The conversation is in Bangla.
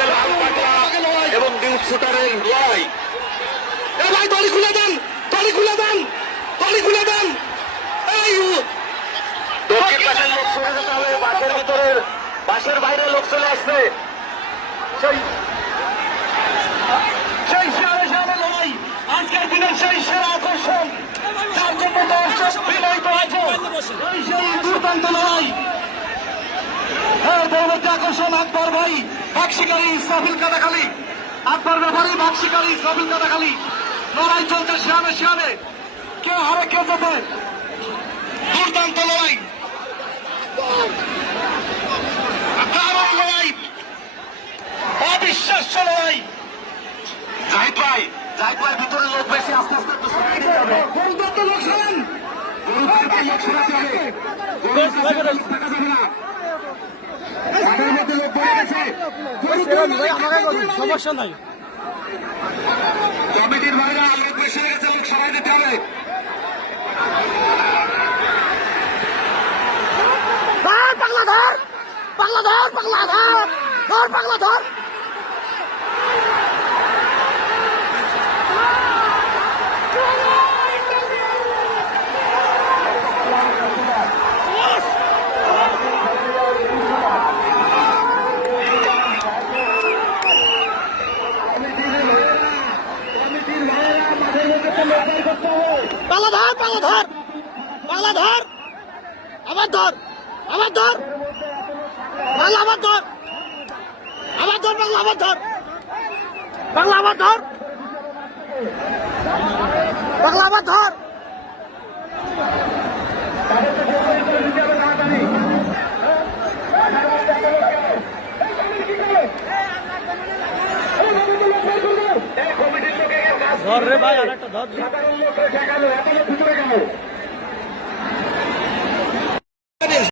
চলছে লাল পাগলা এবং ডিউট শুটারের লড়াই। ভাই দড়ি খুলে দেন, দড়ি খুলে দেন, দড়ি খুলে দেন। এই দক্ষিণ পাশের লোক সরে যেতে হবে, বাসের ভিতরের বাসের বাইরে লোক চলে আসছে। সেই সাড়ে সাড়ে লড়াই আজকের দিনের সেই সেরা আকর্ষণ, যার জন্য দর্শক বিনয়িত আছে। সেই দুর্দান্ত লড়াই পরবর্তী আকর্ষণ আকবর ভাই বাক্সিকারী ইসরাফিল কাটাখালী, আকবর ব্যাপারী বাক্সিকারী ইসরাফিল কাটাখালী। লড়াই চলছে শিয়ানে শিয়ানে, কে হারে কে যেতে। দুর্দান্ত লড়াই, দারুণ লড়াই, অবিশ্বাস্য লড়াই। জাহিদ ভাই, জাহিদ ভাই ভিতরে লোক বেশি, আস্তে আস্তে একটু সরাই দিতে হবে। দুর্দান্ত লোক সরান, দুর্দান্ত লোক সরাতে হবে, থাকা যাবে না। তাদের মধ্যে লোক বয়ে গেছে, সমস্যা নাই। কমিটির বাইরে লোক বেশি হয়ে গেছে, লোক সরাই দিতে হবে। পাগলা ধর, পাগলা ধর, পাগলা ধর, ধর পাগলা ধর। পাগলা ধর, পাগলা ধর, পাগলা ধর, আবার ধর, আবার ধর, পাগলা আবার ধর, আবার ধর, পাগলা আবার ধর, পাগলা আবার ধর, পাগলা আবার ধর। ধর রে ভাই, আর একটা ধর।